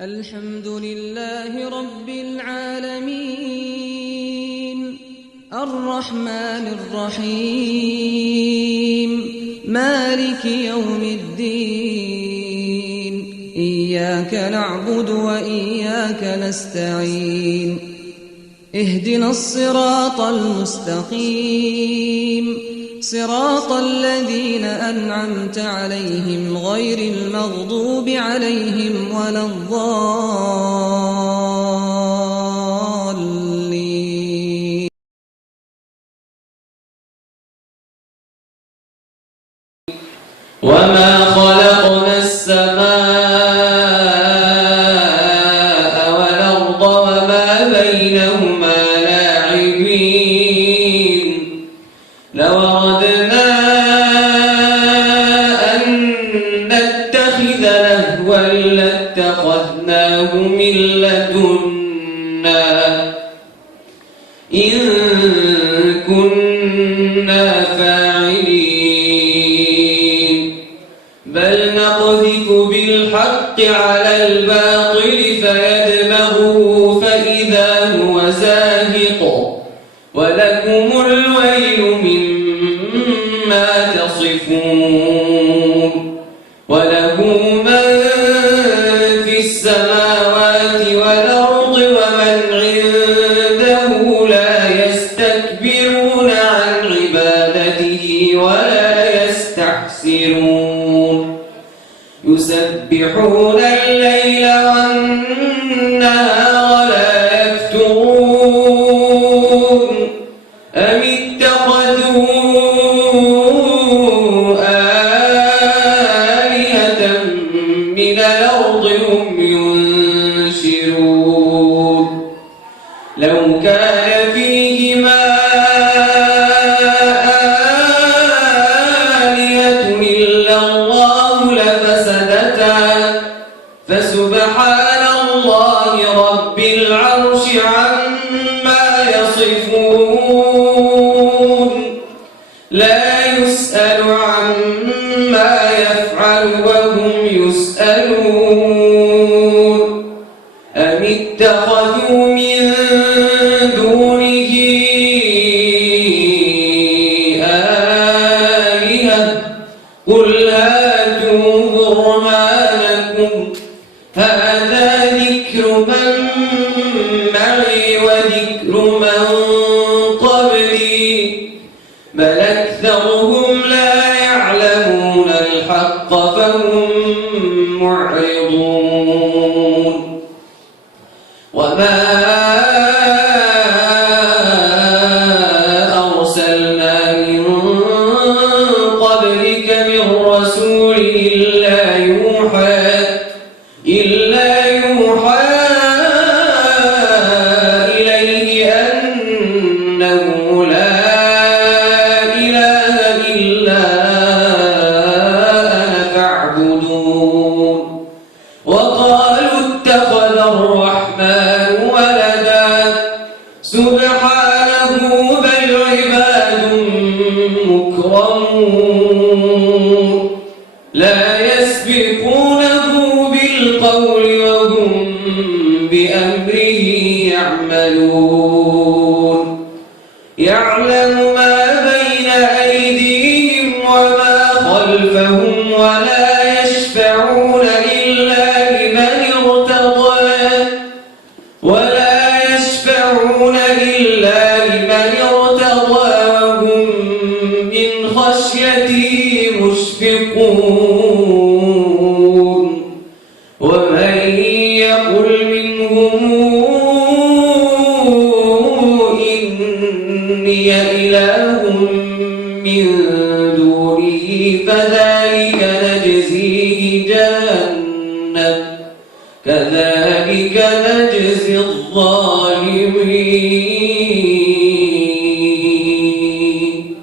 الحمد لله رب العالمين الرحمن الرحيم مالك يوم الدين إياك نعبد وإياك نستعين اهدنا الصراط المستقيم صراط الذين أنعمت عليهم غير المغضوب عليهم ولا الضالين. وما خلقنا السماء والأرض وما بينهما لاعبين لو أردنا أن نتخذ لهوا لاتخذناه من لدنا إن كنا فاعلين بل نقذف بالحق على الباطل فيدمغه فإذا هو زاهق ولكم الويل مما تصفون وله من في السماوات والأرض ومن عنده لا يستكبرون عن عبادته ولا يستحسرون يسبحون الليل والنهار لا يفترون أم اتخذوا آلهة من الأرض هم ينشرون لو كان فيهما آلهة إلا الله لفسدتا فسبحان الله رب العرش عما يصفون لا يسأل عما يفعل وهم يسألون أم اتخذوا من دونه آلهة قل هاتوا برهانكم هذا ذكر من معي وذكر من قبلي بل أكثرهم لا يعلمون الحق فهم معرضون وما أرسلنا من قبلك من رسول إلا يوحى إليه أنه لا إله إلا أنا فاعبدون وقالوا اتخذ الرحمن ولدا سبحانه بل عباد مكرمون لا يسبقونه بالقول وهم بأمره يعملون يعلم ما بين أيديهم وما خلفهم ولا يشفعون إلا لمن ارتضى وهم من خشيته مشفقون ومن يقل منهم إني إله من دونه فذلك نجزيه جهنم كذلك نجزي الظالمين.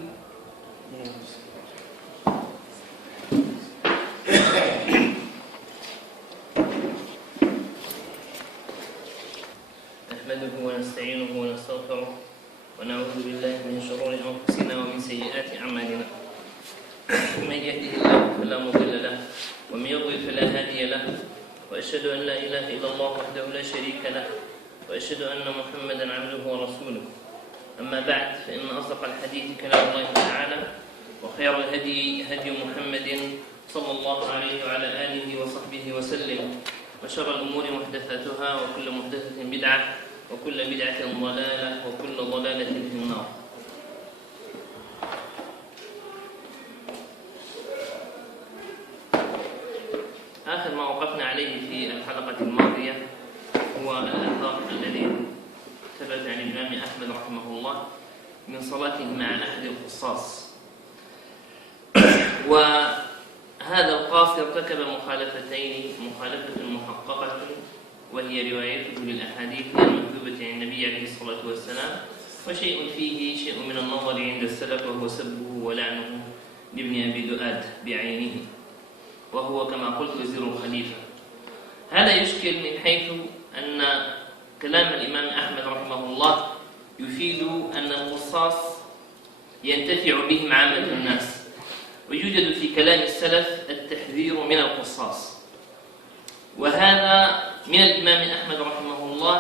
نحمده ونستعينه ونستغفره ونعوذ بالله من شرور أنفسنا ومن سيئات أعمالنا من يهده الله فلا مضل له ومن يضلل فلا هادي له وأشهد أن لا إله إلا الله وحده لا شريك له وأشهد أن محمدا عبده ورسوله. أما بعد، فإن أصدق الحديث كلام الله تعالى، وخير الهدي هدي محمد صلى الله عليه وعلى آله وصحبه وسلم، وشر الأمور محدثاتها، وكل محدثة بدعة، وكل بدعة ضلالة، وكل ضلالة في النار. آخر ما وقفنا عليه في الحلقة الماضية هو الأثر الذي ثبت عن الإمام أحمد رحمه الله من صلاته مع أحد الخصاص. وهذا القاص ارتكب مخالفتين: مخالفة محققة وهي روايته للأحاديث المكتوبة عن النبي عليه الصلاة والسلام، وشيء فيه شيء من النظر عند السلف، وهو سبه ولعنه لابن أبي دؤاد بعينه، وهو كما قلت وزير الخليفة. هذا يشكل من حيث أن كلام الإمام أحمد رحمه الله يفيد أن القصاص ينتفع بهم عامة الناس، ويوجد في كلام السلف التحذير من القصاص، وهذا من الإمام أحمد رحمه الله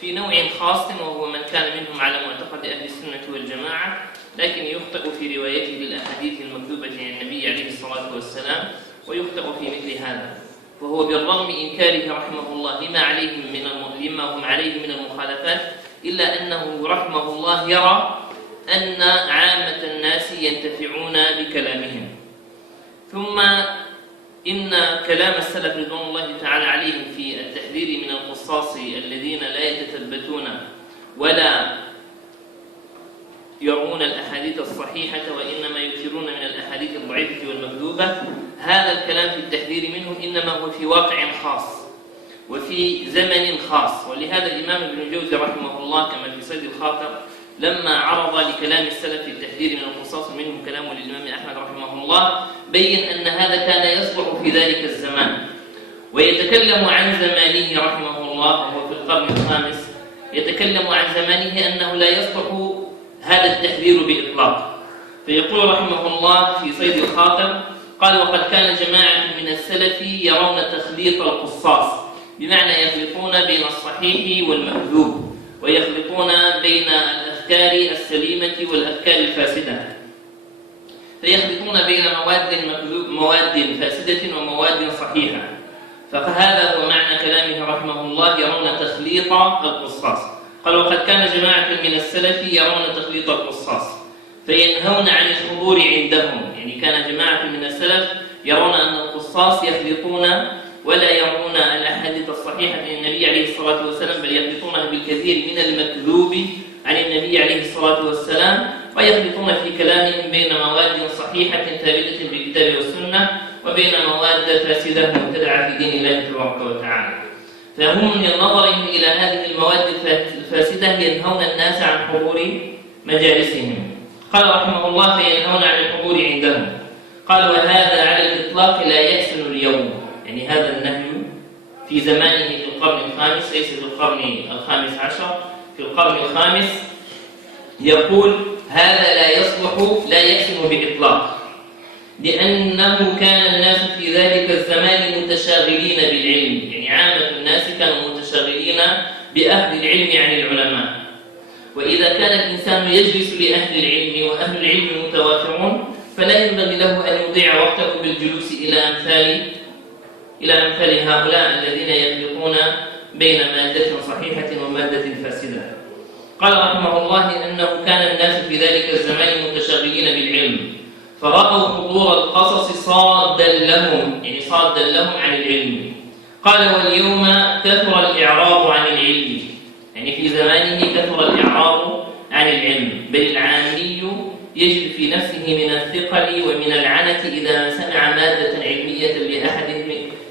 في نوع خاص، وهو من كان منهم على معتقد أهل السنة والجماعة، لكن يخطئ في روايته للأحاديث المكتوبة عن النبي عليه الصلاة والسلام، ويخطئ في مثل هذا. وهو بالرغم إنكاره رحمه الله لما هم عليه من المخالفات، إلا أنه رحمه الله يرى أن عامة الناس ينتفعون بكلامهم. ثم إن كلام السلف رضوان الله تعالى عليهم في التحذير من القصاص الذين لا يتثبتون ولا يرون الأحاديث الصحيحة، وإنما يكثرون من الأحاديث الضعيفة والمكذوبة، هذا الكلام في التحذير منهم إنما هو في واقع خاص وفي زمن خاص. ولهذا الإمام ابن الجوزي رحمه الله كما في صيد الخاطر لما عرض لكلام السلف في التحذير من القصاص منهم كلام للإمام أحمد رحمه الله، بين أن هذا كان يصلح في ذلك الزمان، ويتكلم عن زمانه رحمه الله وهو في القرن الخامس، يتكلم عن زمانه أنه لا يصلح هذا التحذير بإطلاق. فيقول رحمه الله في صيد الخاطر قال: وقد كان جماعة من السلف يرون تخليط القصاص، بمعنى يخلطون بين الصحيح والمكذوب، ويخلطون بين الأفكار السليمة والأفكار الفاسدة، فيخلطون بين مواد فاسدة ومواد صحيحة. فهذا هو معنى كلامه رحمه الله: يرون تخليط القصاص. قال: وقد كان جماعة من السلف يرون تخليط القصاص فينهون عن الحضور عندهم. يعني كان جماعة من السلف يرون أن القصاص يخلطون ولا يرون الأحاديث الصحيحة عن النبي عليه الصلاة والسلام، بل يخلطونها بالكثير من المكذوب عن النبي عليه الصلاة والسلام، ويخلطون في كلامهم بين مواد صحيحة ثابتة بالكتاب والسنة وبين مواد فاسدة مبتدعة في دين الله تبارك وتعالى. فهم من نظرهم إلى هذه المواد الفاسدة ينهون الناس عن حضور مجالسهم. قال رحمه الله: فينهون عن الحضور عندهم. قال: وهذا على الإطلاق لا يحسن اليوم. يعني هذا النهي في زمانه في القرن الخامس، ليس في القرن الخامس عشر، في القرن الخامس يقول هذا لا يصلح، لا يحسن بإطلاق، لأنه كان الناس في ذلك الزمان متشاغلين بالعلم. يعني عامة الناس كانوا متشاغلين بأهل العلم عن العلماء، وإذا كان الإنسان يجلس لأهل العلم وأهل العلم متوافرون، فلا ينبغي له أن يضيع وقته بالجلوس إلى أمثال هؤلاء الذين يخلطون بين مادة صحيحة ومادة فاسدة. قال رحمه الله: أنه كان الناس في ذلك الزمان متشاغلين بالعلم، فرأوا حضور القصص صادا لهم، يعني صادا لهم عن العلم. قال: واليوم كثر الإعراض عن العلم. يعني في زمانه كثر الإعراض عن العلم، بل العامي يجد في نفسه من الثقل ومن العنة إذا سمع مادة علمية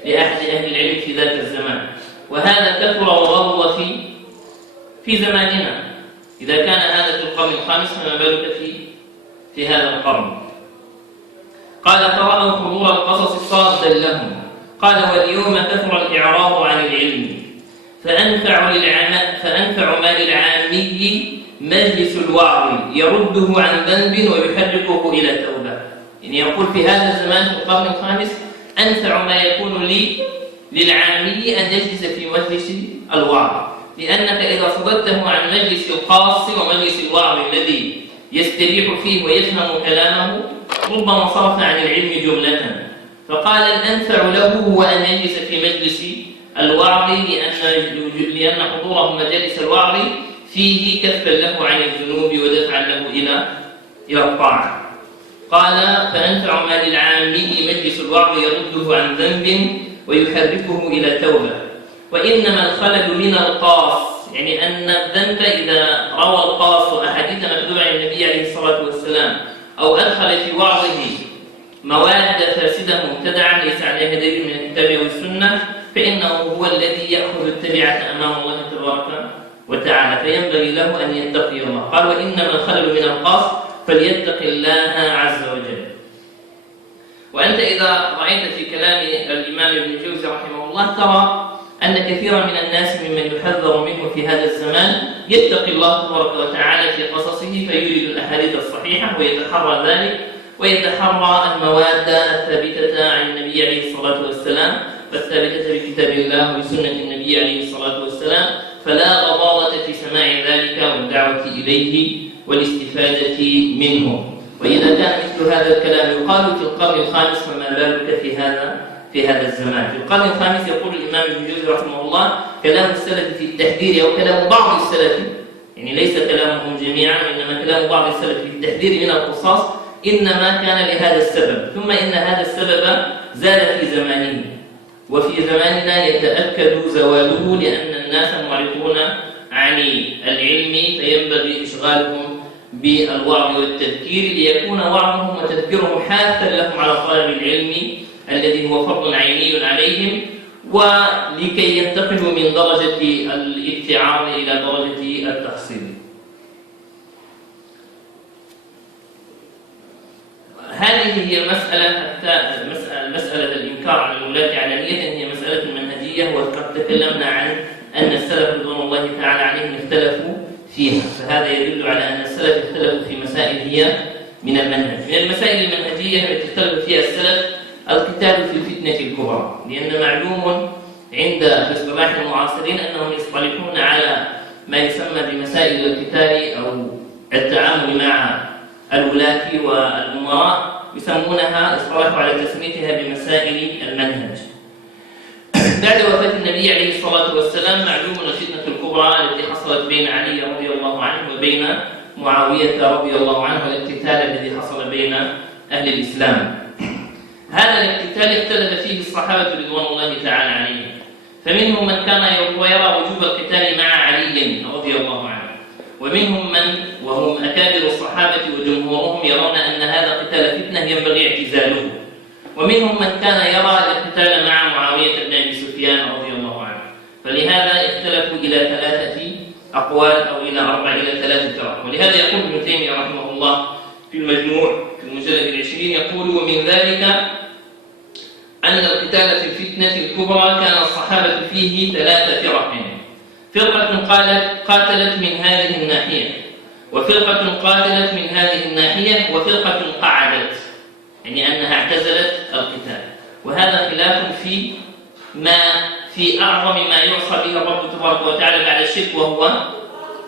لأحد أهل العلم في ذاك الزمان. وهذا كثر وغلظ في زماننا. إذا كان هذا في القرن الخامس فما بالك في هذا القرن. قال: فرأوا حضور القصص صادا لهم. قال: واليوم كثر الإعراض عن العلم، فأنفع ما للعامي مجلس الوعظ يرده عن ذنب ويحركه إلى توبة. يعني يقول في هذا الزمان في القرن الخامس أنفع ما يكون لي للعامي أن يجلس في مجلس الوعظ، لأنك إذا صددته عن مجلس الخاص ومجلس الوعظ الذي يستريح فيه ويفهم كلامه ربما صرف عن العلم جملة. فقال الأنفع له هو أن يجلس في مجلس الوعظ، لأن حضوره مجالس الوعظ فيه كفا له عن الذنوب ودفعا له إلى الطاعة. قال فأنفع ما للعامي مجلس الوعظ يرده عن ذنب ويحركه إلى توبة. وإنما الخلل من القاص، يعني أن الذنب إذا روى القاص أحاديث مكتوبة عن النبي عليه الصلاة والسلام أو أدخل في وعظه مواد فاسدة مبتدعة ليس عليها دليل من الكتاب والسنة، فإنه هو الذي يأخذ التبعة أمام الله تبارك وتعالى، فينبغي له أن يتقي الله. قال وإنما الخلل من القاص فليتق الله عز وجل. وأنت إذا رأيت في كلام الإمام ابن الجوزي رحمه الله ترى أن كثيرا من الناس ممن يحذر منه في هذا الزمان يتقي الله تبارك وتعالى في قصصه فيريد الأحاديث الصحيحة ويتحرى ذلك، ويتحرى المواد الثابتة عن النبي عليه الصلاة والسلام والثابتة بكتاب الله وسنة النبي عليه الصلاة والسلام، فلا غضاضة في سماع ذلك والدعوة إليه والاستفادة منه. وإذا كان مثل هذا الكلام يقال في القرن الخامس فما بالك في هذا الزمان. في القرن الخامس يقول الإمام ابن الجوزي رحمه الله كلام السلف في التحذير أو كلام بعض السلف، يعني ليس كلامهم جميعا وإنما كلام بعض السلف في التحذير من القصاص إنما كان لهذا السبب، ثم إن هذا السبب زال في زمانه وفي زماننا يتأكد زواله، لأن الناس معرضون عن العلم فينبغي إشغالهم بالوعظ والتذكير ليكون وعظهم وتذكيرهم حاثا لهم على طالب العلم الذي هو فرض عيني عليهم، ولكي ينتقلوا من درجة الاتعاظ إلى درجة التحصيل. هذه هي مسألة الإنكار على الولاة علانية، هي مسألة منهجية، وقد تكلمنا عن أن السلف رضوان الله تعالى عليهم اختلفوا فيها، فهذا يدل على أن السلف اختلفوا في مسائل هي من المنهج. من المسائل المنهجية التي اختلف فيها السلف القتال في الفتنة الكبرى، لأن معلوم عند الاصطلاح المعاصرين أنهم يصطلحون على ما يسمى بمسائل القتال أو التعامل مع الولاة والأمراء، يسمونها اصطلحوا على تسميتها بمسائل المنهج. بعد وفاة النبي عليه الصلاة والسلام معلوم الفتنة الكبرى التي حصلت بين علي رضي الله عنه وبين معاوية رضي الله عنه، والاقتتال الذي حصل بين أهل الإسلام. هذا الاقتتال اختلف فيه الصحابة رضوان الله تعالى عليهم، فمنهم من كان يرى وجوب القتال مع علي رضي الله عنه، ومنهم من وهم أكابر الصحابة وجمهورهم يرون أن هذا قتال فتنة ينبغي اعتزاله، ومنهم من كان يرى القتال مع معاوية بن أبي سفيان رضي الله عنه. فلهذا اختلفوا إلى 3 أقوال أو إلى 4 إلى 3 فرق. ولهذا يقول ابن تيمية رحمه الله في المجموع في المجلد 20 يقول ومن ذلك أن القتال في الفتنة الكبرى كان الصحابة فيه 3 فرق: فرقة قاتلت من هذه الناحية، وفرقة قاتلت من هذه الناحية، وفرقة قعدت، يعني أنها اعتزلت القتال. وهذا خلاف في أعظم ما يعصى به الرب تبارك وتعالى بعد الشرك، وهو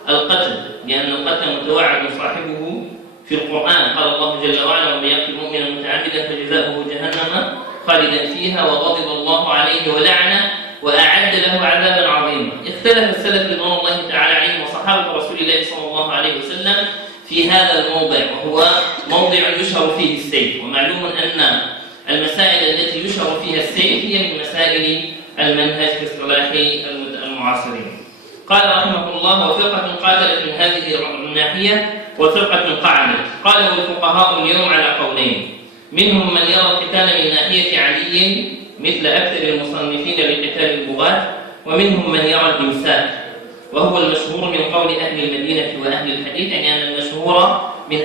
القتل، لأن القتل متوعد صاحبه في القرآن. قال الله جل وعلا ومن يقتل مؤمنا متعمدا فجزاؤه جهنم خالدا فيها وغضب الله عليه ولعنه وأعد له عذابا عظيما. اختلف السلف رضوان الله تعالى عليهم وصحابة رسول الله صلى الله عليه وسلم في هذا الموضع، وهو موضع يشهر فيه السيف. ومعلوم أن المسائل التي يشهر فيها السيف هي من مسائل المنهج في اصطلاح المعاصرين. قال رحمه الله وفرقة قاتلت من هذه الناحية وفرقة قعدت. قال والفقهاء اليوم على قولين: منهم من يرى القتال من ناحية علي مثل أكثر المصنفين لقتال البغاة، ومنهم من يرى الإمساك، وهو المشهور من قول أهل المدينة وأهل الحديث، يعني أن المشهور من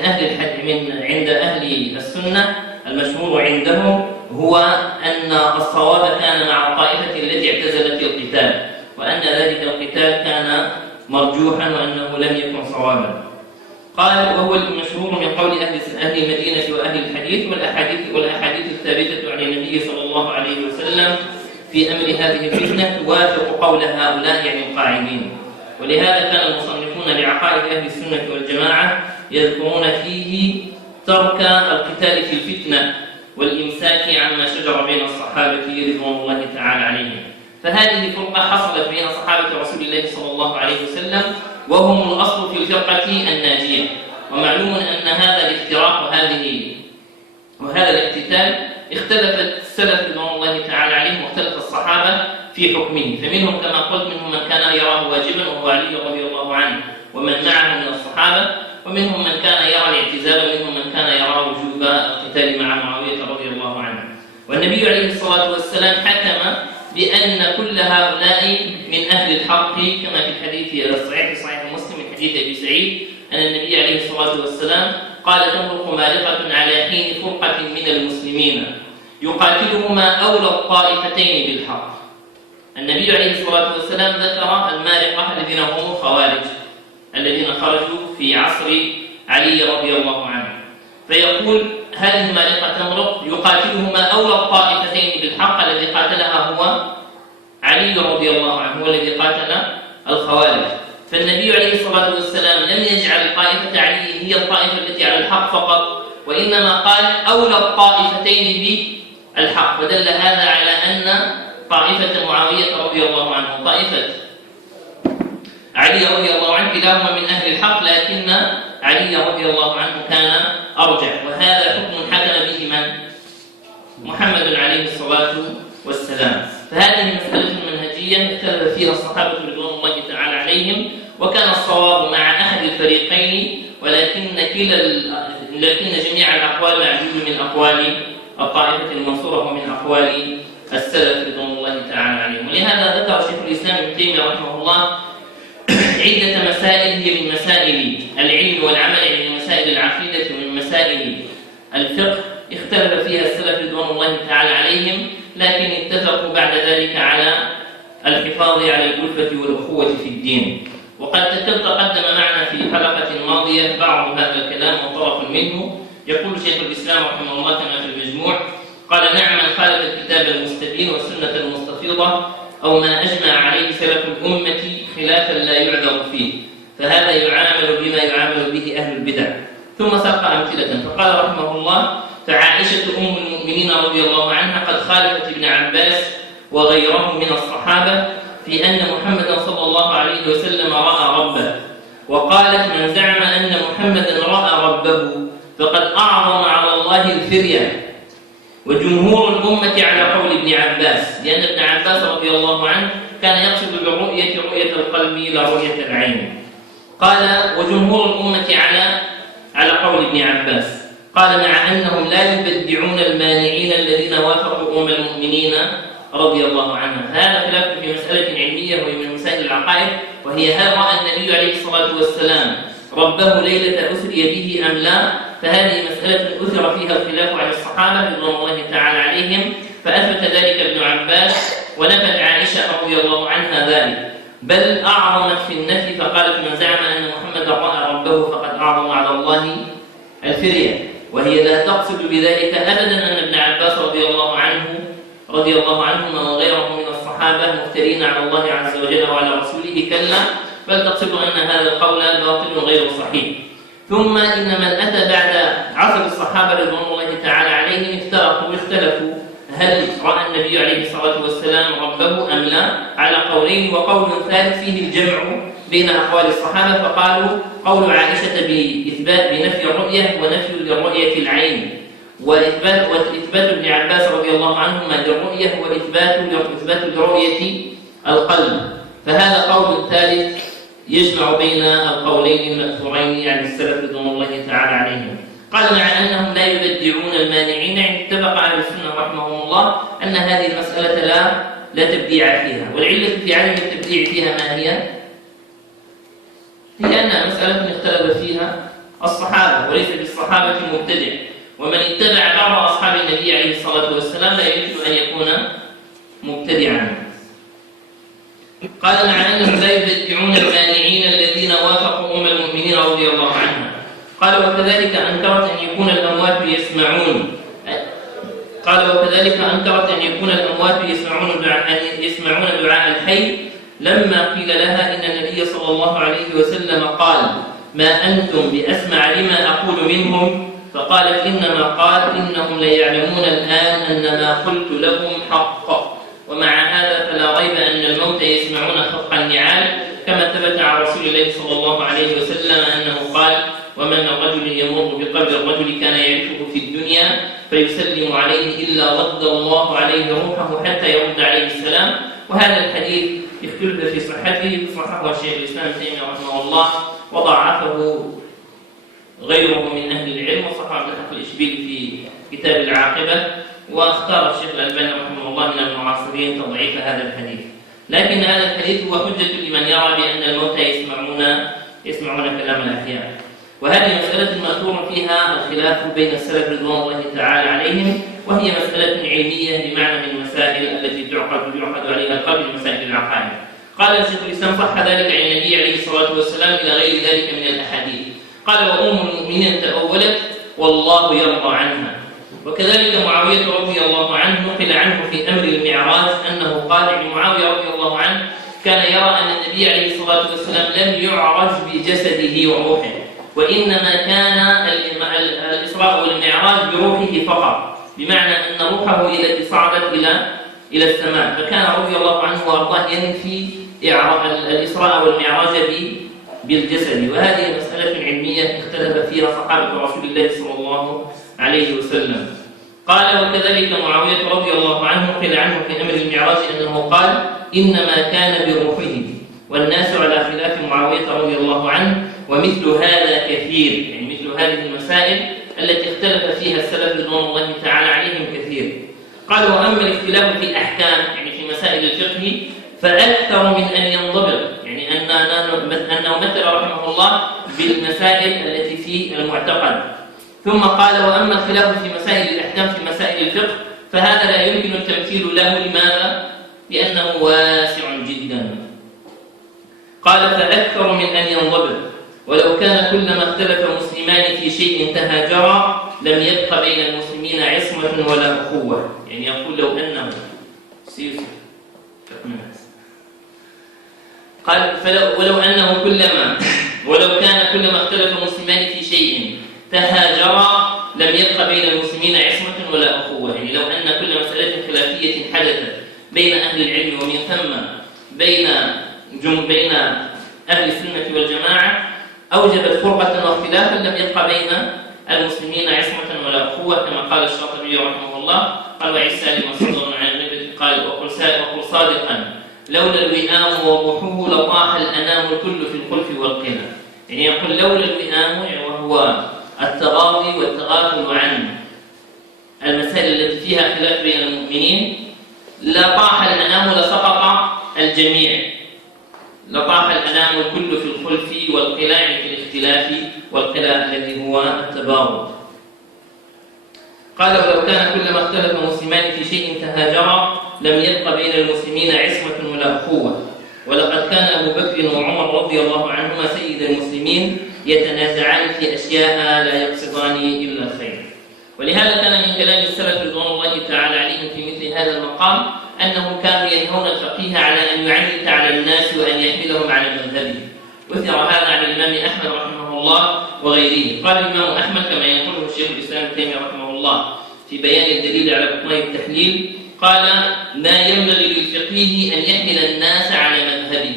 عند أهل السنة المشهور عندهم هو أن الصواب كان مع الطائفة التي اعتزلت القتال، وأن ذلك القتال كان مرجوحا وأنه لم يكن صوابا. قال وهو المشهور من قول أهل المدينة وأهل الحديث والأحاديث الثابتة عن النبي صلى الله عليه وسلم في أمر هذه الفتنة توافق قول هؤلاء يعني القاعدين. ولهذا كان المصنفون لعقائد أهل السنة والجماعة يذكرون فيه ترك القتال في الفتنة والإمساك عما شجر بين الصحابة رضوان الله تعالى عليهم. فهذه فرقة حصلت بين صحابة رسول الله صلى الله عليه وسلم، وهم الأصل في الفرقة الناجية. ومعلوم أن هذا الافتراق وهذا الاقتتال اختلفت السلف رضوان الله تعالى عليهم واختلف الصحابة في حكمه. فمنهم كما قلت منهم من كان يراه واجبا وهو علي رضي الله عنه ومن معه من الصحابة، ومنهم من كان يرى الاعتزال، ومنهم من كان يرى وجوب القتال مع معاوية رضي الله عنه. والنبي عليه الصلاة والسلام حكم بأن كل هؤلاء من أهل الحق، كما في الحديث الصحيح في صحيح مسلم من حديث أبي سعيد أن النبي عليه الصلاة والسلام قال: تمرق مارقة على حين فرقة من المسلمين يقاتلهما أولى الطائفتين بالحق. النبي عليه الصلاة والسلام ذكر المارقة الذين هم الخوارج الذين خرجوا في عصر علي رضي الله عنه، فيقول: هذه المارقة تمرق يقاتلهما أولى الطائفتين بالحق. الذي قاتلها هو علي رضي الله عنه، هو الذي قاتل الخوارج. فالنبي عليه الصلاة والسلام لم يجعل طائفة علي هي الطائفة التي على الحق فقط، وإنما قال أولى الطائفتين بالحق، ودل هذا على أن طائفة معاوية رضي الله عنه وطائفة علي رضي الله عنه كلاهما من أهل الحق، لكن علي رضي الله عنه كان أرجح. وهذا حكم حكم به من؟ محمد عليه الصلاة والسلام. فهذه مسألة منهجية اختلف فيها الصحابة رضوان الله تعالى عليهم، وكان الصواب مع أحد الفريقين، ولكن جميع الأقوال معدود من أقوال الطائفة المنصورة ومن أقوال السلف رضوان الله تعالى عليهم. ولهذا ذكر شيخ الإسلام ابن تيمية رحمه الله عدة مسائل هي من مسائل العلم والعمل، يعني من مسائل العقيدة ومن مسائل الفقه اختلف فيها السلف رضوان الله تعالى عليهم، لكن اتفقوا بعد ذلك على الحفاظ على الألفة والأخوة في الدين. وقد تقدم معنا في حلقة ماضية بعض هذا الكلام وطرف منه. يقول شيخ الإسلام رحمه الله كما في المجموع: قال: نعم، من خالف الكتاب المستبين والسنة المستفيضة أو ما أجمع عليه سلف الأمة خلافا لا يعذر فيه، فهذا يعامل بما يعامل به أهل البدع. ثم ساق أمثلة فقال رحمه الله: فعائشة أم المؤمنين رضي الله عنها قد خالفت ابن عباس وغيره من الصحابة في أن محمدا صلى الله عليه وسلم رأى ربه، وقالت: من زعم أن محمدا رأى ربه فقد أعظم على الله الفرية. وجمهور الأمة على قول ابن عباس، لأن ابن عباس رضي الله عنه كان يقصد بالرؤية رؤية القلب لا رؤية العين. قال: وجمهور الأمة على قول ابن عباس. قال: مع أنهم لا يبدعون المانعين الذين وافقوا أم المؤمنين رضي الله عنها. هذا خلاف في مسألة علمية وهي من مسائل العقائد، وهي هل رأى النبي عليه الصلاة والسلام ربه ليلة أسري به أم لا؟ فهذه مسألة أثر فيها الخلاف عن الصحابة رضوان الله تعالى عليهم، فأثبت ذلك ابن عباس ونفت عائشة رضي الله عنها ذلك، بل أعظمت في النفي فقالت: من زعم أن محمد رأى ربه فقد أعظم على الله الفرية. وهي لا تقصد بذلك أبدا أن ابن عباس رضي الله عنهما وغيره من الصحابة مفترين على الله عز وجل وعلى رسوله، كلا، بل تقصد أن هذا القول باطل غير صحيح. ثم إن من أتى بعد عصر الصحابة رضوان الله تعالى عليهم اختلفوا هل رأى النبي عليه الصلاة والسلام ربه أم لا، على قولين، وقول ثالث فيه الجمع بين أقوال الصحابة، فقالوا قول عائشة بنفي الرؤية ونفي للرؤية العين، وإثبات ابن عباس رضي الله عنهما للرؤية وإثبات لرؤية القلب. فهذا قول ثالث يجمع بين القولين المأثورين عن السلف رضوان الله تعالى عليهم. قال: مع أنهم لا يبدعون المانعين، اتفق أهل السنة رحمهم الله أن هذه المسألة لا تبديع فيها. والعلة في عدم التبديع فيها ما هي؟ هي أنها مسألة اختلف فيها الصحابة وليس بالصحابة مبتدع، ومن اتبع بعض أصحاب النبي عليه الصلاة والسلام لا يجوز أن يكون مبتدعا. قال: مع أنهم لا يبدعون المانعين الذين وافقوا أم المؤمنين رضي الله عنها. قال: وكذلك أنكرت أن يكون الأموات يسمعون. قال وكذلك أنكرت أن يكون الأموات يسمعون دعاء الحي لما قيل لها إن النبي صلى الله عليه وسلم قال ما أنتم بأسمع لما أقول منهم، فقالت إنما قال إنهم ليعلمون الآن أن ما قلت لهم حق. ومع هذا فلا ريب أن الموت يسمعون خفق النعال، كما ثبت عن رسول الله صلى الله عليه وسلم أنه قال ومن رجل يمر بقبر الرجل كان يعرفه في الدنيا فيسلم عليه إلا رد الله عليه روحه حتى يرد عليه السلام. وهذا الحديث اختلف في صحته، صححه الشيخ الإسلام ابن تيمية رحمه الله وضعفه غيره من أهل العلم، وصححه ابن حق الإشبيلي في كتاب العاقبة، واختار الشيخ الألباني رحمه الله من المعاصرين تضعيف هذا الحديث. لكن هذا الحديث هو حجة لمن يرى بأن الموتى يسمعون كلام الأحياء. وهذه مسألة مأثور فيها الخلاف بين السلف رضوان الله تعالى عليهم، وهي مسألة علمية بمعنى من المسائل التي يعقد عليها القلب، مسائل العقائد. قال الشيخ الإسلام صح ذلك عن النبي عليه الصلاة والسلام إلى غير ذلك من الأحاديث. قال وأم المؤمنين تأولت والله يرضى عنها. وكذلك معاوية رضي الله عنه نقل عنه في أمر المعراج أنه قال ابن معاوية رضي الله عنه كان يرى أن النبي عليه الصلاة والسلام لم يعرج بجسده وروحه، وإنما كان الإسراء والمعراج بروحه فقط، بمعنى أن روحه التي صعدت إلى السماء، فكان رضي الله عنه وأرضاه ينفي الإسراء والمعراج بالجسد. وهذه مسألة علمية اختلف فيها صحابة رسول الله صلى الله عليه وسلم. قال وكذلك معاوية رضي الله عنه قيل عنه في أمر المعراج أنه قال إنما كان بروحه، والناس على خلاف معاوية رضي الله عنه. ومثل هذا كثير، يعني مثل هذه المسائل التي اختلف فيها السلف رضوان الله تعالى عليهم كثير. قال وأما الاختلاف في الأحكام، يعني في مسائل الفقه، فأكثر من أن ينضبط، يعني أنه مثل رحمه الله بالمسائل التي في المعتقد. ثم قال وأما الخلاف في مسائل الأحكام في مسائل الفقه فهذا لا يمكن التمثيل له. لماذا؟ لأنه واسع جدا. قال فأكثر من أن ينضبط، ولو كان كلما اختلف مسلمان في شيء تهاجرا لم يبق بين المسلمين عصمة ولا أخوة. يعني يقول لو أنه قال ولو كان كلما اختلف مسلمان في شيء تهاجرا لم يبق بين المسلمين عصمة ولا أخوة. يعني لو أن كل مسألة خلافية حدثت بين أهل العلم ومن ثم بين أهل السنة والجماعة أوجبت فرقة واختلافا لم يبق بين المسلمين عصمة ولا أخوة، كما قال الشاطبي رحمه الله قال وعيسى لما صدر عن النبي قال وقل صادقا لولا الوئام وضحوه لطاح الأنام الكل في الخلف والقنا. يعني يقول لولا الوئام وهو التغاضي والتغافل عن المسائل التي فيها خلاف بين المؤمنين لطاح الأنام لسقط الجميع، لطاح الأنام الكل في الخلف والقلاع في الاختلاف والقلاع الذي هو التباغض. قال ولو كان كلما اختلف مسلمان في شيء تهاجرا لم يبق بين المسلمين عصمة ولا أخوة. ولقد كان أبو بكر وعمر رضي الله عنهما سيد المسلمين يتنازعان في أشياء لا يقصدان إلا الخير. ولهذا كان من كلام السلف رضوان الله تعالى عليهم في مثل هذا المقام أنهم كانوا ينهون الفقيه على أن يعنت على الناس وأن يحملهم على مذهبه. وذكر هذا عن الإمام أحمد رحمه الله وغيره. قال الإمام أحمد كما يقوله الشيخ الإسلام ابن تيمية رحمه الله في بيان الدليل على بطلان التحليل قال لا ينبغي للفقيه أن يحمل الناس على مذهبه.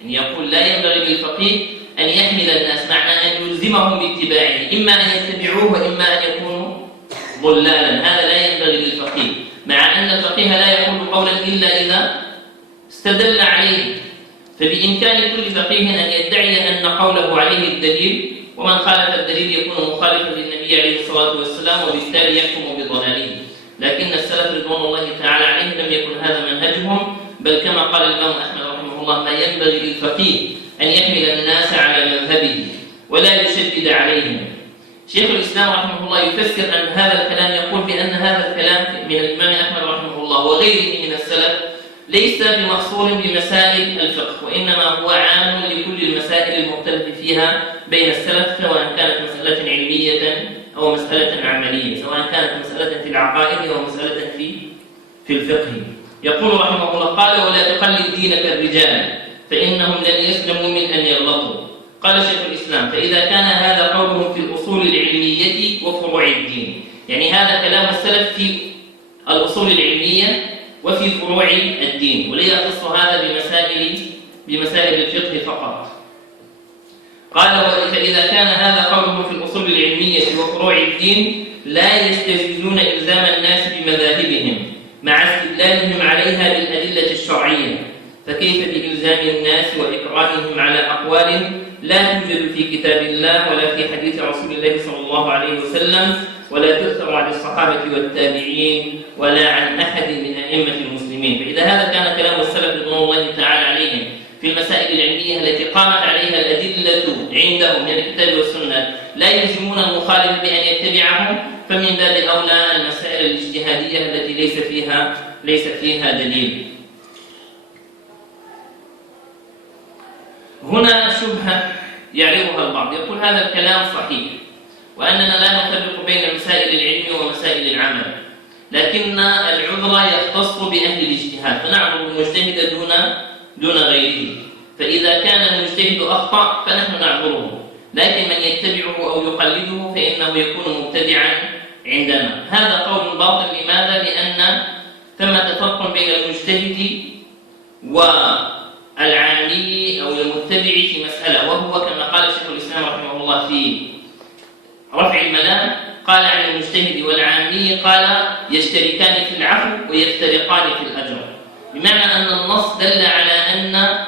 يعني يقول لا ينبغي للفقيه أن يحمل الناس، معنى أن يلزمهم باتباعه، إما أن يتبعوه وإما أن يكونوا ضلالا. هذا لا ينبغي للفقيه، مع أن الفقيه لا يقول قولا إلا إذا استدل عليه. فبإمكان كل فقيه أن يدعي أن قوله عليه الدليل، ومن خالف الدليل يكون مخالفا للنبي عليه الصلاة والسلام وبالتالي يحكم بضلاله. لكن السلف رضوان الله تعالى عليهم لم يكن هذا منهجهم، بل كما قال الإمام أحمد رحمه الله ما ينبغي للفقيه أن يحمل الناس على مذهبه ولا يشدد عليهم. شيخ الإسلام رحمه الله يفسر أن هذا الكلام يقول بأن هذا الكلام من الإمام أحمد رحمه الله وغيره من السلف ليس بمحصور بمسائل الفقه، وإنما هو عام لكل المسائل المختلف فيها بين السلف، سواء كانت مسألة علمية أو مسألة عملية، سواء كانت مسألة في العقائد أو مسألة في الفقه. يقول رحمه الله: قال: ولا تقلد دينك الرجال فإنهم لن يسلموا من أن يغلطوا. قال شيخ الإسلام: فإذا كان هذا قولهم في الأصول العلمية وفروع الدين، يعني هذا كلام السلف في الأصول العلمية وفي فروع الدين، ولا يختص هذا بمسائل الفقه فقط. قال: فإذا كان هذا قولهم في الأصول العلمية وفروع الدين لا يستجيزون إلزام الناس بمذاهبهم مع استدلالهم عليها بالأدلة الشرعية، فكيف بإلزام الناس وإكراههم على أقوال لا توجد في كتاب الله ولا في حديث رسول الله صلى الله عليه وسلم، ولا تؤثر عن الصحابة والتابعين ولا عن أحد من أئمة المسلمين. فإذا هذا كان كلام السلف رضوان الله تعالى عليهم في المسائل العلمية التي قامت عليها الأدلة عندهم من الكتاب والسنة لا يلزمون المخالف بأن يتبعهم، فمن باب أولى المسائل الاجتهادية التي ليس فيها دليل. هنا شبهة يعرضها البعض، يقول: هذا الكلام صحيح، وأننا لا نفرق بين مسائل العلم ومسائل العمل، لكن العذر يختص بأهل الاجتهاد، فنعذر المجتهد دون غيره. فإذا كان المجتهد أخطأ فنحن نعذره، لكن من يتبعه أو يقلده فإنه يكون مبتدعا عندنا. هذا قول باطل. لماذا؟ لأن ثمة فرق بين المجتهد والعامي أو المتبع في مسألة، وهو كما قال شيخ الإسلام رحمه الله في رفع الملام، قال عن المجتهد والعامي: قال: يشتركان في العفو ويفترقان في الأجر، بمعنى أن النص دل على أن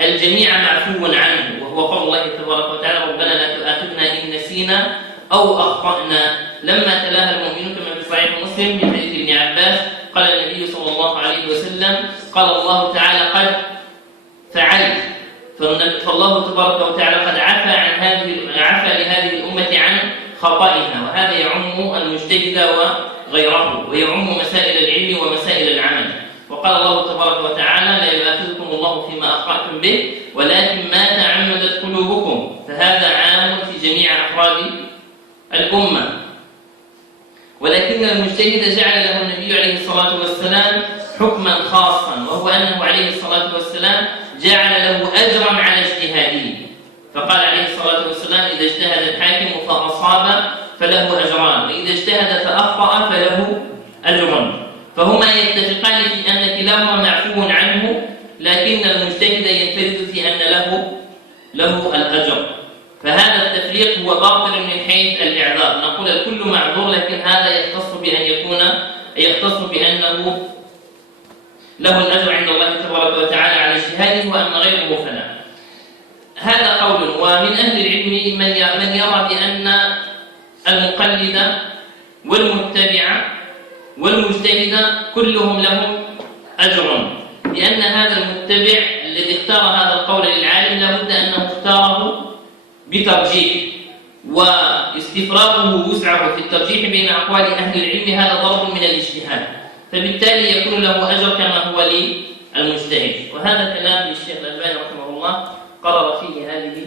الجميع معفو عنه، وهو قول الله تبارك وتعالى: ربنا لا تؤاخذنا إن نسينا أو أخطأنا. لما تلاها المؤمنون كما في صحيح مسلم من حديث ابن عباس، قال النبي صلى الله عليه وسلم: قال الله تعالى: قد فعلت. فالله تبارك وتعالى قد عفى لهذه الأمة عن خطئها، وهذا يعم المجتهد وغيره، ويعم مسائل العلم ومسائل العمل. وقال الله تبارك وتعالى: لا يؤاخذكم الله فيما أخطأتم به ولكن ما تعمدت قلوبكم، فهذا عام في جميع أفراد الأمة. ولكن المجتهد جعل له النبي عليه الصلاة والسلام حكما خاصا، وهو أنه عليه الصلاة والسلام جعل له أجرا على اجتهاده، فقال عليه الصلاة والسلام: إذا اجتهد الحاكم فأصاب فله أجران، وإذا اجتهد فأخطأ فله أجر. فهما يتفقان في أن كلاهما معفو عنه، لكن المجتهد ينفرد في أن له الأجر. فهذا التفريق هو باطل من حيث الإعذار، نقول الكل معذور، لكن هذا يختص بأنه له الأجر عند الله تبارك وتعالى على اجتهاده، وأما غيره فلا. هذا قول. ومن أهل العلم من يرى بأن المقلد والمتبع والمجتهد كلهم لهم أجر، لأن هذا المتبع الذي اختار هذا القول للعالم لابد أنه اختاره بترجيح، واستفراغه وسعه في الترجيح بين أقوال أهل العلم هذا ضرب من الاجتهاد، فبالتالي يكون له أجر كما هو للمجتهد. وهذا كلام للشيخ الألباني رحمه الله قرر فيه هذه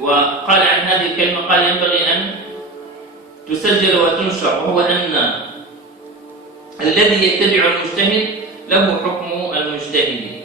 وقال عن هذه الكلمة، قال: ينبغي أن تسجل وتنشر، وهو أن الذي يتبع المجتهد له حكم المجتهد.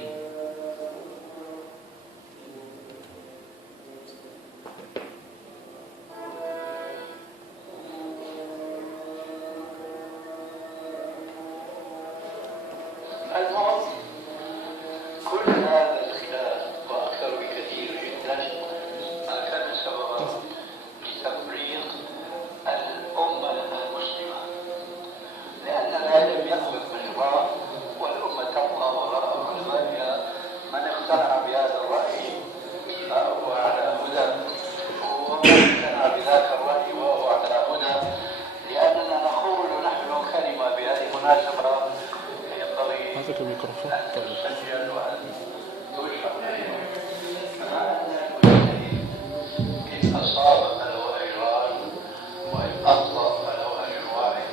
وإن أخطأ فله أجر واحد،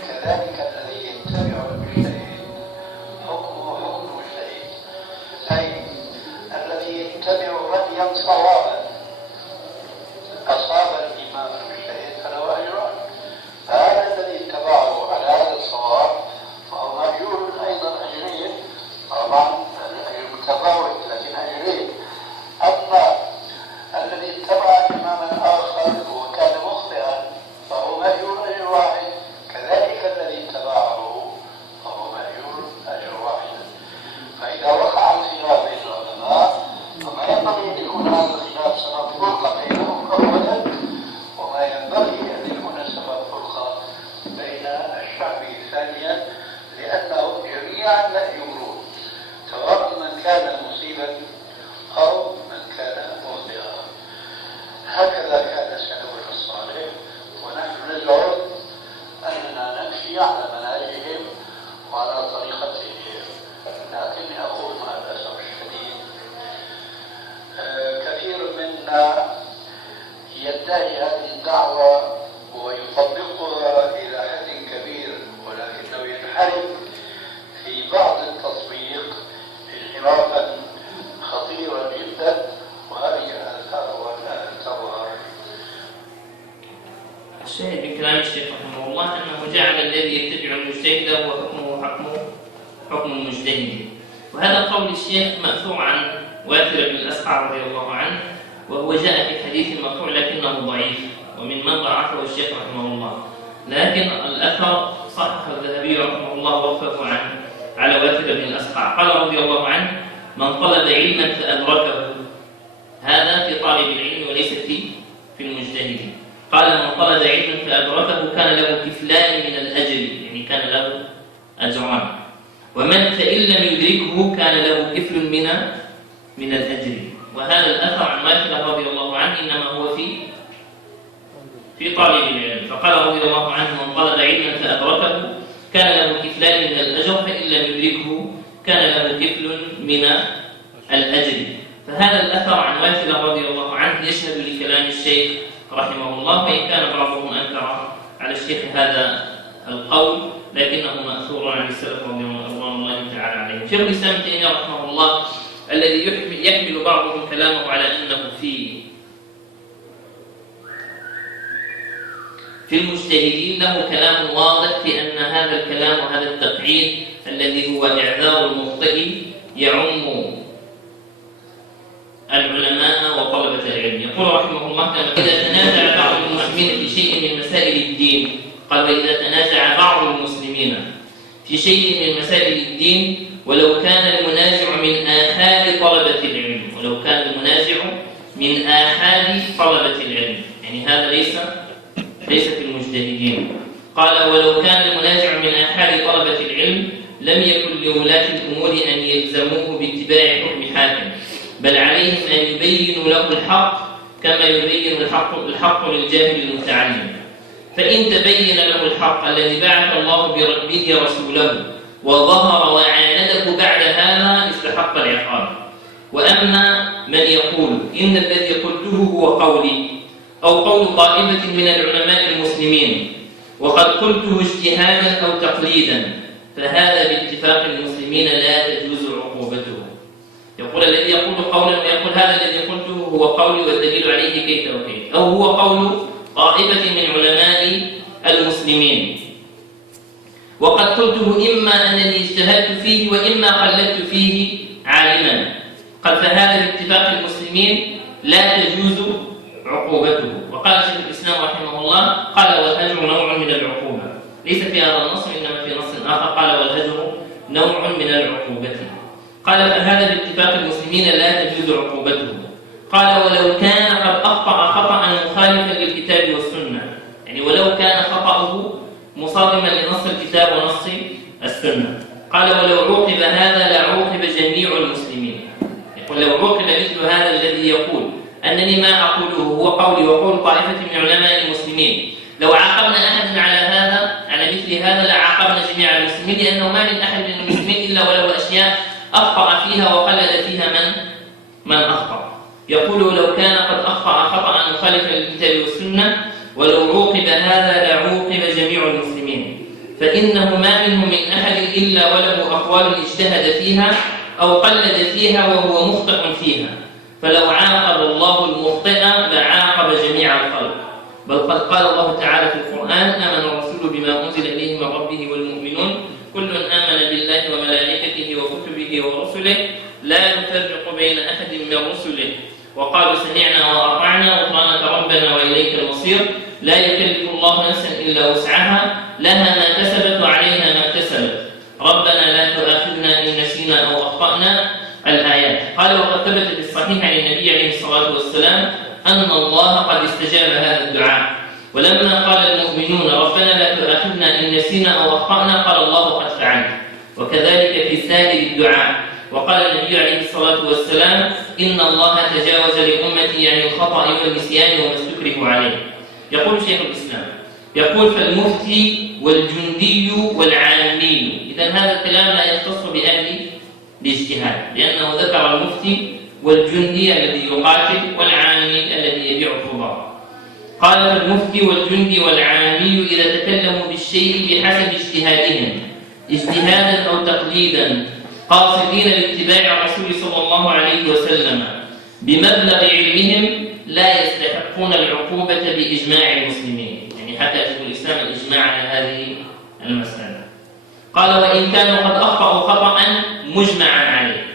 كذلك الذي اتبع إماما آخر وكان مخطئا فهو مأجور أجر واحد، كذلك الذي اتبعه فهو مأجور أجر واحد. فإذا وقع الخلاف بين العلماء فما ينبغي أن يكون هذا الخلاف سبب فرقة بينهم أولا، وما ينبغي أن يكون سبب فرقة بين الشعب ثانيا، لأنهم جميعا مأجورون سواء من كان مصيبا أو من كان مخطئا. هكذا كان سلفنا الصالح، ونحن نزعم أننا نمشي على منهجهم وعلى طريقتهم، لكن أقول مع الأسف الشديد كثير منا يدعي هذه الدعوة ويطبقها إلى حد كبير، ولكنه ينحرف في بعض التطبيق انحرافا خطيرا جدا، وهذه آثارها تظهر. الشاهد من كلام الشيخ رحمه الله أنه جعل الذي يتبع المجتهد هو حكم المجتهد، وهذا قول الشيخ مأثور عن واثر بن الأسقع رضي الله عنه، وهو جاء في حديث مرفوع لكنه ضعيف، ومن ضعفه الشيخ رحمه الله، لكن الأثر صححه الذهبي رحمه الله ووقفه على واثر بن الأسقع. قال رضي الله عنه: من طلب علما فأدركه، هذا في طالب العلم وليس في المجتهد. قال: من طلب علما فأدركه كان له كفلان من الأجر، يعني كان له أجران، ومن فإن لم يدركه كان له كفل من الأجر. وهذا الأثر عن واثر رضي الله عنه إنما هو في طالب العلم، فقال رضي الله عنه: من طلب علما فأدركه كان له كفلان من الأجر، فإن لم يدركه كان له كفل من الأجر. فهذا الأثر عن واثر رضي الله عنه يشهد لكلام الشيخ رحمه الله، وإن كان بعضهم أنكر على الشيخ هذا القول، لكنه مأثور عن السلف رضي الله تعالى عليهم. شيخ الإسلام ابن تيمية رحمه الله الذي يحمل بعضهم كلامه على أنه في المجتهدين له كلام واضح في أن هذا الكلام وهذا التقعيد الذي هو إعذار المخطئ يعم العلماء وطلبة العلم. يقول رحمه الله: إذا تنازع بعض المسلمين في شيء من مسائل الدين، قال: وإذا تنازع بعض المسلمين في شيء من مسائل الدين ولو كان المنازع من آحاد طلبة العلم، ولو كان المنازع من آحاد طلبة العلم، يعني هذا ليس في المجتهدين. قال: ولو كان المنازع من آحاد طلبة العلم لم يكن لولاة الأمور أن يلزموه باتباع حكم حاكم، بل عليهم أن يبينوا له الحق كما يبين الحق للجاهل المتعلم. فإن تبين له الحق الذي بعث الله به رسوله وظهر وعانده بعد هذا استحق العقاب. وأما من يقول إن الذي قلته هو قولي أو قول طائفة من العلماء المسلمين وقد قلته اجتهادا أو تقليدا، فهذا باتفاق المسلمين لا تجوز عقوبته. يقول الذي يقول قولا ويقول هذا الذي قلته هو قولي والدليل عليه كيف وكيف، أو هو قول طائفة من علماء المسلمين وقد قلته إما أنني اجتهدت فيه وإما قلدت فيه عالما، قال فهذا باتفاق المسلمين لا تجوز عقوبته. وقال شيخ الإسلام رحمه الله: قال: والهجر نوع من العقوبة، ليس في هذا النص إنما في نص آخر قال: والهجر نوع من العقوبة. قال: فهذا باتفاق المسلمين لا تجوز عقوبته. قال: ولو كان قد أخطأ خطأ مخالفا للكتاب والسنة، يعني ولو كان خطأه مصادما لنص الكتاب ونص السنة. قال: ولو عوقب هذا لعوقب جميع المسلمين. يقول: لو عوقب مثل هذا الذي يقول أنني ما أقوله هو قولي وقول طائفة من علماء المسلمين، لو عاقبنا أحد على مثل هذا لعاقبنا جميع المسلمين، لأنه ما من أحد من المسلمين إلا ولو أشياء أخطأ فيها وقلد فيها من أخطأ. يقول: لو كان قد أخطأ خطأ مخالفا للكتاب والسنة ولو عوقب هذا لعوقب جميع المسلمين، فإنه ما منهم من أحد إلا وله أقوال اجتهد فيها أو قلد فيها وهو مخطئ فيها، فلو عاقب الله المخطئ لعاقب جميع الخلق. بل قد قال الله تعالى في القرآن: آمن الرسول بما أنزل إليه من ربه والمؤمنون كل آمن بالله وملائكته وكتبه ورسله لا نفرق بين أحد من رسله وقالوا سمعنا وأطعنا غفرانك ربنا وإليك المصير، لا يكلف الله نفسا إلا وسعها، لها ما كسبت وعليها ما اكتسبت، ربنا لا تؤاخذنا إن نسينا أو أخطأنا، الآيات. قال وقد ثبت في الصحيح عن النبي عليه الصلاة والسلام أن الله قد استجاب هذا الدعاء، ولما قال المؤمنون ربنا لا تؤاخذنا إن نسينا أو أخطأنا قال الله قد فعلت، وكذلك في سائر الدعاء. وقال النبي عليه الصلاة والسلام إن الله تجاوز لأمتي عن الخطأ والنسيان وما استكرهوا عليه. يقول شيخ الإسلام يقول فالمفتي والجندي والعامي، إذن هذا الكلام لا يختص بأهل الاجتهاد، لأنه ذكر المفتي والجندي الذي يقاتل والعامي الذي يبيع الخضار. قال فالمفتي والجندي والعامي إذا تكلموا بالشيء بحسب اجتهادهم اجتهادا أو تقليدا قاصدين لاتباع الرسول صلى الله عليه وسلم بمبلغ علمهم لا يستحقون العقوبة بإجماع المسلمين. يعني حتى شيخ الإسلام الإجماع على هذه المسألة. قال وإن كانوا قد أخطأوا خطأ مجمعا عليه،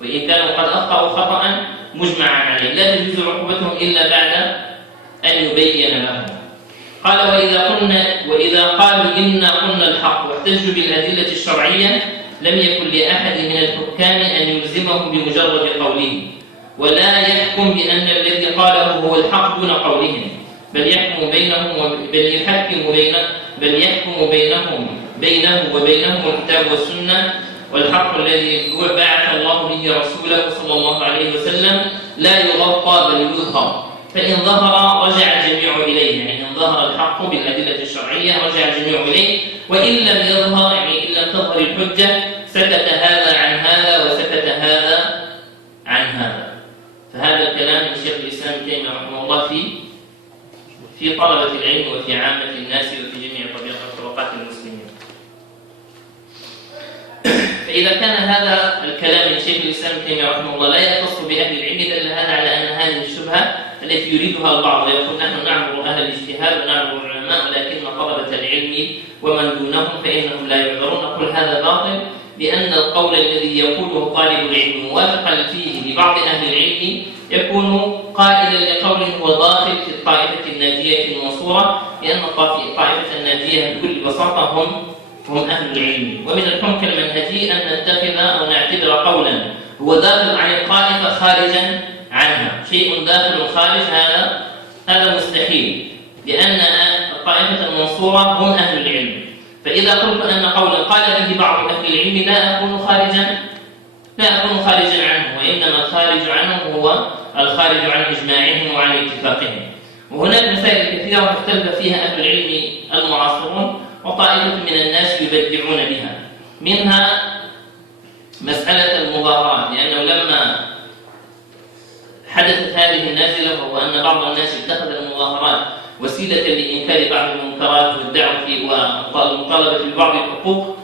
وإن كانوا قد أخطأوا خطأ مجمعا عليه لا تجوز عقوبتهم إلا بعد أن يبين لهم. قال وإذا قالوا إنا قلنا الحق واحتجوا بالأدلة الشرعية لم يكن لأحد من الحكام أن يلزمهم بمجرد قوله، ولا يحكم بأن الذي قاله هو الحق دون قولهم، بل يحكم بينه وبينهم الكتاب والسنة والحق الذي بعث الله به رسوله صلى الله عليه وسلم لا يغطى بل يظهر، فإن ظهر رجع الجميع إليه. يعني إن ظهر الحق بالأدلة الشرعية رجع الجميع إليه، وإن لم يظهر يعني إن لم تظهر الحجة سكت هذا عن هذا وسكت هذا عن هذا. فهذا الكلام من شيخ الإسلام ابن تيمية رحمه الله في طلبة العلم وفي عامة الناس وفي جميع طبقات المسلمين. فإذا كان هذا الكلام من شيخ الإسلام ابن تيمية رحمه الله لا يختص بأهل العلم دل هذا على أن هذه الشبهة التي يريدها البعض ويقول نحن نعبر أهل الاجتهاد ونعبر العلماء ولكن طلبة العلم ومن دونهم فإنهم لا يعذرون، نقول هذا باطل، لأن القول الذي يقوله طالب العلم موافقا فيه لبعض أهل العلم يكون قائلا لقول هو داخل في الطائفة الناجية المنصورة، لأن الطائفة الناجية بكل بساطة هم أهل العلم. ومن الحمق المنهجي أن نتخذ أو نعتبر قولا هو داخل عن الطائفة خارجا عنها، شيء داخل خارج هذا مستحيل، لأن الطائفة المنصورة هم أهل العلم. فإذا قلت أن قولا قال به بعض أهل العلم لا أكون خارجا عنه، وإنما الخارج عنه هو الخارج عن إجماعهم وعن اتفاقهم. وهناك مسائل كثيرة اختلف فيها أهل العلم المعاصرون وطائفة من الناس يبدعون بها، منها مسألة المظاهرات، لأنه لما حدثت هذه النازلة وهو أن بعض الناس اتخذ المظاهرات وسيلة لإنكار بعض المنكرات والدعوة والمطالبة ببعض الحقوق،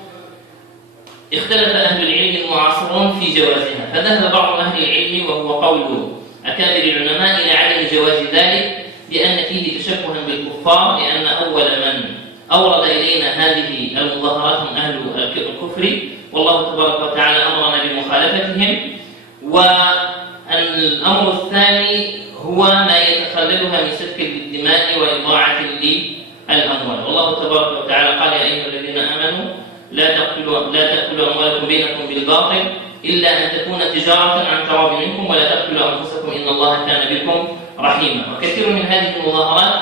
اختلف أهل العلم المعاصرون في جوازها، فذهب بعض أهل العلم وهو قول أكابر العلماء إلى عدم جواز ذلك، لأن فيه تشبها بالكفار، لأن أول من أورد إلينا هذه المظاهرات هم أهل الكفر، والله تبارك وتعالى أمرنا بمخالفتهم. والأمر الثاني هو ما يتخللها من سفك للدماء وإضاعة للأموال، والله تبارك وتعالى قال يا أيها الذين آمنوا لا تأكلوا أموالكم بينكم بالباطل إلا أن تكون تجارة عن تراض منكم ولا تقتلوا أنفسكم إن الله كان بكم رحيما. وكثير من هذه المظاهرات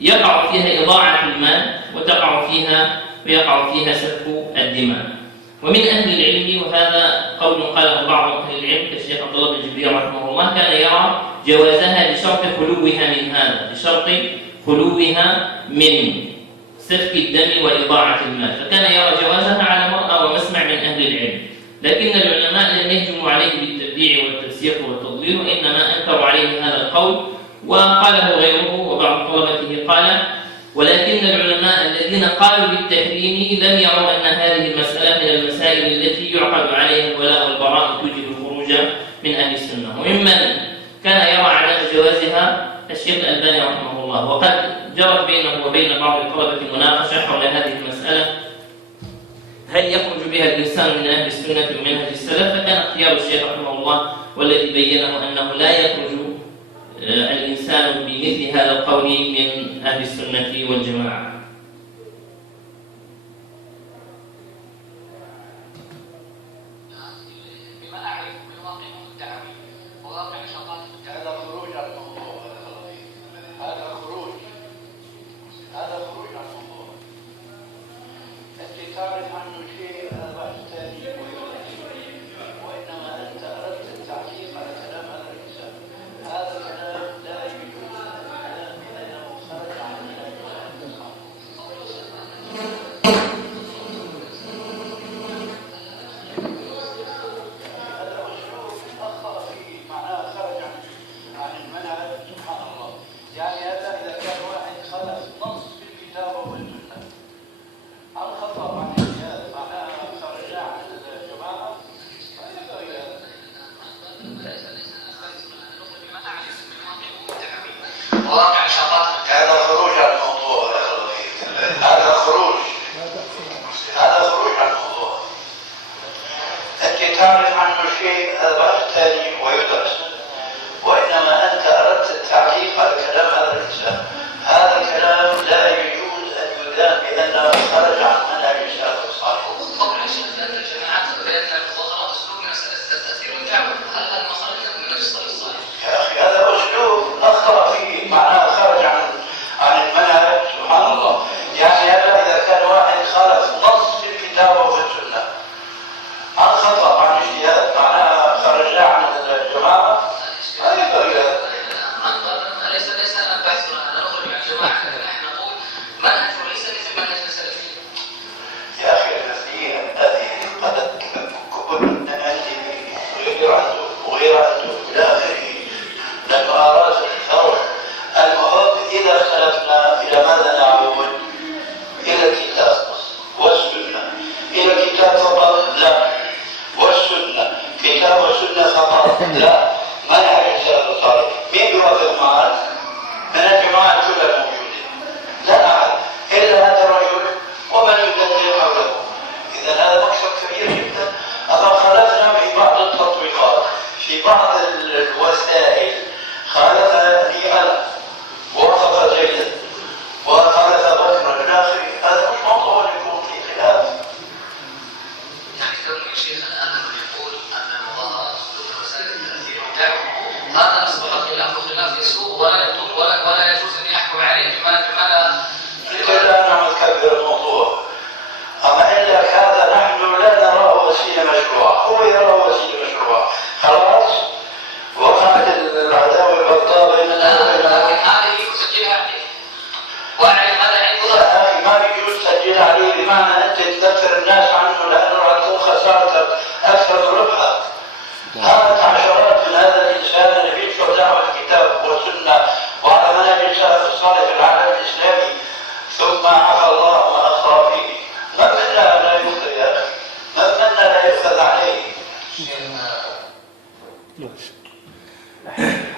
يقع فيها إضاعة المال ويقع فيها سفك الدماء. ومن أهل العلم، وهذا قول قاله بعض أهل العلم كالشيخ عبد الله بن جبير رحمه الله، كان يرى جوازها بشرط خلوها من هذا، بشرط خلوها من سفك الدم وإضاعة المال، فكان يرى جوازها على مرأى ومسمع من أهل العلم. لكن العلماء لم يهجموا عليه بالتبديع والتفسيق والتضليل، وإنما أنكروا عليه هذا القول وقاله غيره وبعض طلبته قال. ولكن العلماء الذين قالوا بالتحريم لم يروا أن هذه المسألة من المسائل التي يعقد عليها الولاء والبراء توجب الخروج من أهل السنة. وممن كان يرى عدم جوازها الشيخ الألباني رحمه الله، وقد جرت بينه وبين بعض الطلبة مناقشة حول هذه المسألة، هل يخرج بها الإنسان من أهل السنة ومنهج السلف؟ فكان اختيار الشيخ رحمه الله والذي بينه أنه لا يخرج الإنسان بمثل هذا القول من أهل السنة والجماعة؟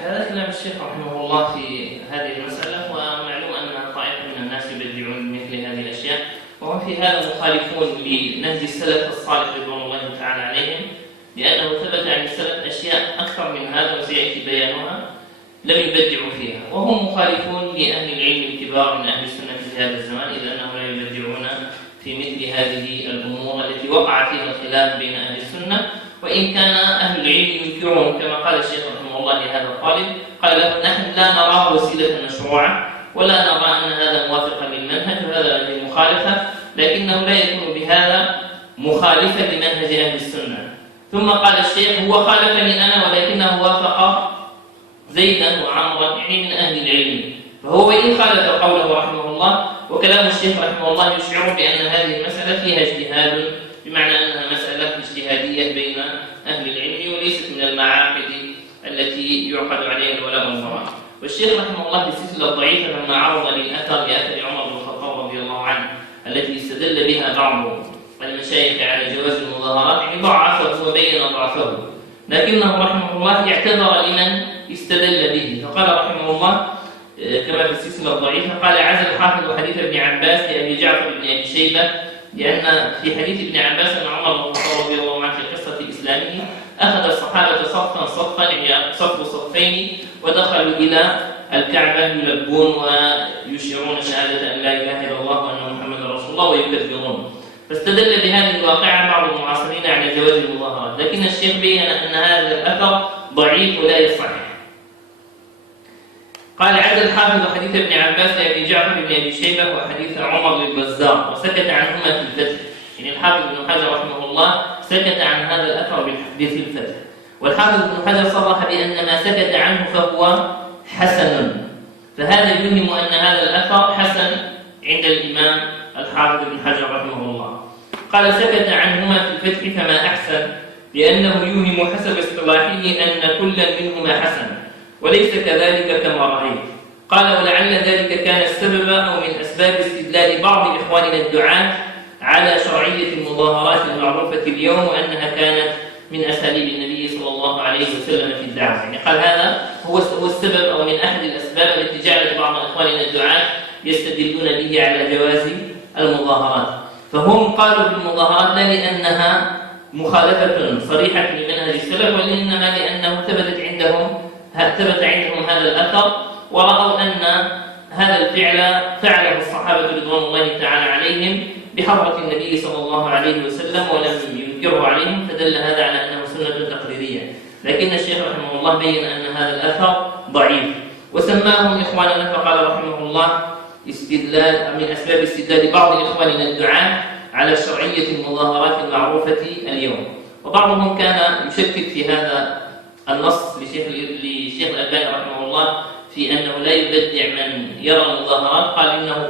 هذا كلام الشيخ رحمه الله في هذه المسألة، ومعلوم أن طائفة من الناس يبدعون مثل هذه الأشياء، وهم في هذا مخالفون لنهج السلف الصالح رضوان الله تعالى عليهم، لأنه ثبت عن السلف أشياء أكثر من هذا وسيأتي بيانها لم يبدعوا فيها، وهم مخالفون لأهل العلم الكبار من أهل السنة في هذا الزمان، إذ أنهم لا يبدعون في مثل هذه الأمور التي وقع فيها الخلاف بين أهل السنة، وإن كان أهل العلم ينكرون كما قال الشيخ رحمه الله لهذا الطالب، قال له نحن لا نراه وسيلة مشروعة ولا نرى أن هذا موافقا للمنهج وهذا الذي مخالفة، لكنه لا يكون بهذا مخالفا لمنهج أهل السنة. ثم قال الشيخ هو خالفني أنا ولكنه وافق زيدا وعمرا يعني من أهل العلم، فهو وإن خالف قوله رحمه الله، وكلام الشيخ رحمه الله يشعر بأن هذه المسألة فيها اجتهاد، بمعنى أنها مسألة اجتهادية بين أهل العلم وليست من المعاقد التي يعقد عليها الولاء والبراء. والشيخ رحمه الله في السلسلة الضعيفة لما عرض لأثر عمر بن الخطاب رضي الله عنه التي استدل بها بعض المشايخ على جواز المظاهرات، يعني ضعفه وبين ضعفه، لكنه رحمه الله اعتذر لمن استدل به، فقال رحمه الله كما في السلسلة الضعيفة قال عزل الحافظ حديث ابن عباس لأبي جعفر بن أبي شيبة، لأن في حديث ابن عباس أن عمر بن الخطاب رضي الله عنه في قصة إسلامه أخذ الصحابة صفا صفا يعني صفوا صفين ودخلوا إلى الكعبة يلبون ويشيرون شهادة أن لا إله إلا الله وأن محمد رسول الله ويكبرون. فاستدل بهذه الواقعة بعض المعاصرين على جواز المظاهرات، لكن الشيخ بين أن هذا الأثر ضعيف ولا يصح. قال عز الحافظ حديث ابن عباس لأبي جعفر بن أبي شيبة وحديث عمر للبزار وسكت عنهما في الفتح. يعني الحافظ ابن حجر رحمه الله سكت عن هذا الأثر بالحديث الفتح، والحافظ ابن حجر صرح بأن ما سكت عنه فهو حسن، فهذا يوهم أن هذا الأثر حسن عند الإمام الحافظ ابن حجر رحمه الله. قال سكت عنهما في الفتح فما أحسن، لأنه يوهم حسب اصطلاحه أن كلا منهما حسن وليس كذلك كما رأيت. قال ولعل ذلك كان السبب أو من أسباب استدلال بعض إخواننا الدعاة على شرعية المظاهرات المعروفة اليوم وأنها كانت من أساليب النبي صلى الله عليه وسلم في الدعوة. يعني قال هذا هو السبب أو من أحد الأسباب التي جعلت بعض إخواننا الدعاة يستدلون به على جواز المظاهرات. فهم قالوا بالمظاهرات لا لأنها مخالفة صريحة لمنهج السلف، وإنما لأنه ثبت عندهم هذا الأثر، ورأوا أن هذا الفعل فعله الصحابة رضوان الله تعالى عليهم بحضرة النبي صلى الله عليه وسلم ولم ينكره عليهم، فدل هذا على أنه سنة تقريرية. لكن الشيخ رحمه الله بين أن هذا الأثر ضعيف وسماهم إخواننا، فقال رحمه الله من أسباب استدلال بعض إخواننا الدعاة على شرعية المظاهرات المعروفة اليوم. وبعضهم كان يشكك في هذا النص لشيخ الألباني رحمه الله في أنه لا يبدع من يرى المظاهرات.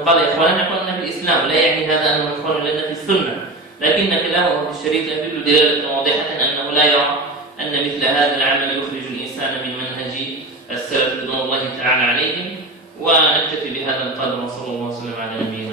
قال يا إخواننا إخواننا في الإسلام، لا يعني هذا أنه إخواننا لنا في السنة، لكن كلامه في الشريط يدل دلالة واضحة أنه لا يرى أن مثل هذا العمل يخرج الإنسان من منهج السلف رضوان الله تعالى عليهم. ونكتفي بهذا القدر، وصلى الله وسلم على نبينا